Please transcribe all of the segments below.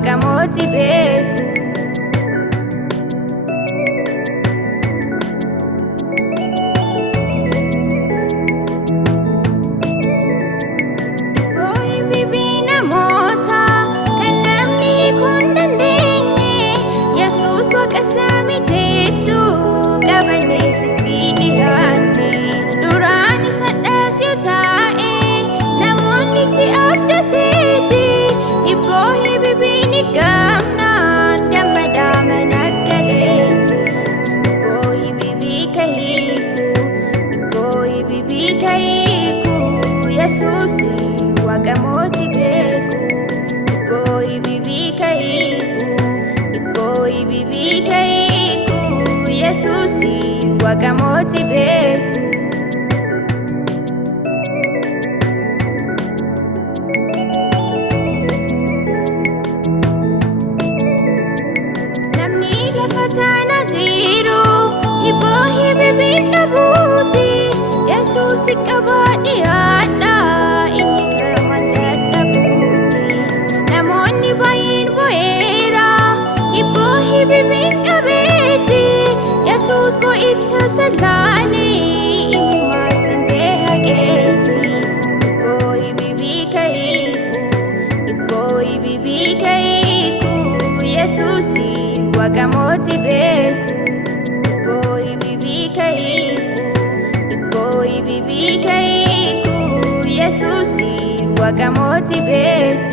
Waaqa mootii beeku. Hibboo hibibii namoota kan namni kun dandeenye Yesuus waaqa samiteetu qabannee sitti dhiyaanne. Duraan isa dhaasyo taa'e namoonni si abdateeti. Hibboo hibibii ni gamnaan gammadaa mana galeeti. Hibboo hibibii ka hiiku, hibboo hibibii ka hiiku Yesuusi waaqa mootii beeku. Hibboo hibibii ka hiiku, hibboo hibibii ka hiiku Yesuusi waaqa mootii beeku. Namni lafa tana jiru hibboo hibibiin dhabuuti. Yesuusi qabaa dhiyaadha inni kan dadhabuuti. Namoonni baay'een bo'eera hibboo hibibiin qabeeti. Yesuus bo'ichaa salaalee imimaa sanbee haqeeti. Hibboo hibibii ka hiiku, hibboo hibibii ka hiiku Yesuusi waaqa mootii beeku. Hibboo hibibii ka hiiku, hibboo hibibii ka hiiku Yesuusi waaqa mootii beeku.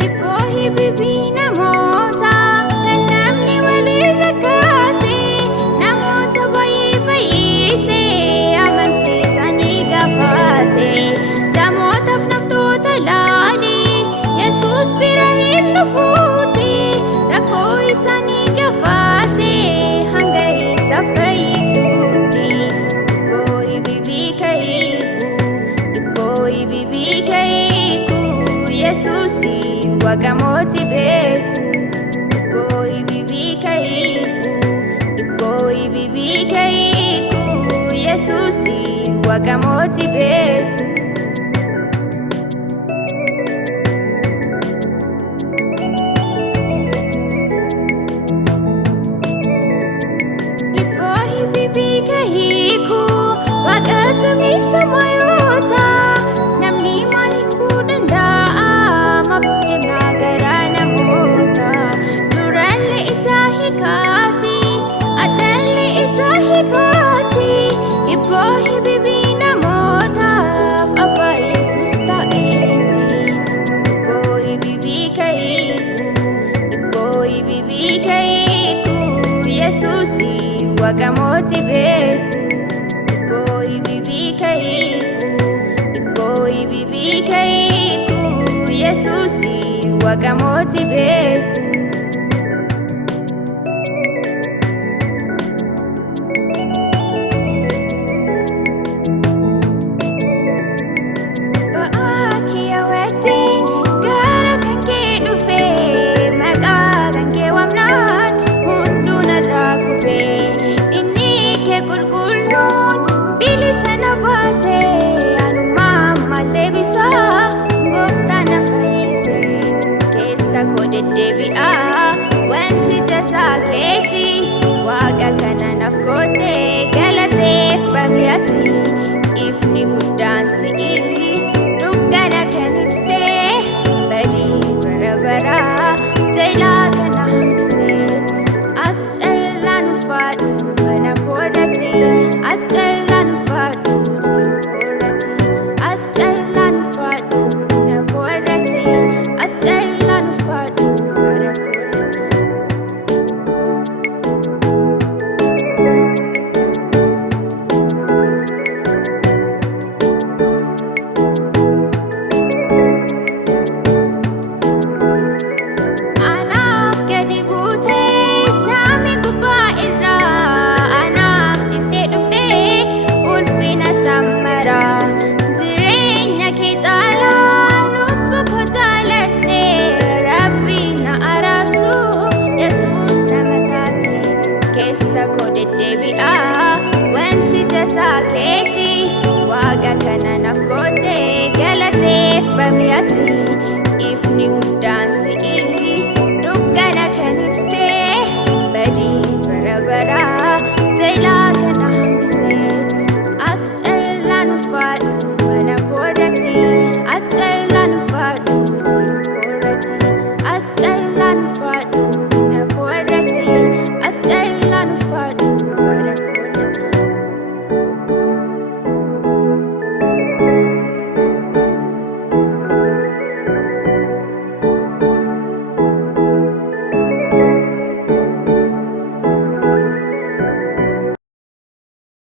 Hibboo hibibii namoota kan namni waliin rakkaate namoota baay'ee fayyise amantii isaanii gaafate. Namootaaf naftoota laali Yesuus bira hin dhufuuti. Rakkoo isaanii gaafate hanga isa fayyisuuti. Hibboo hibibii ka hiiku, hibboo hibibii ka hiiku Yesuusi waaqa mootii beeku. Hibboo hibibii ka hiiku, hibboo hibibii ka hiiku Yesuusi waaqa mootii beeku. Hibboo hibibii ka hiiku waaqa samii samaayoota. Namni maal hiikuu danda'a mabdannaa gara namoota. Durallee isaa hiikaati addallee isaa hiikaati. Hibboo hibibii namootaaf abbaa Yesuus ta'eeti. Hibboo hibibii ka hiiku, hibboo hibibii ka hiiku Yesuusi waaqa mootii beeku. Hibboo hibibii ka hiiku, hibboo hibibii ka hiiku Yesuusi waaqa mootii beeku.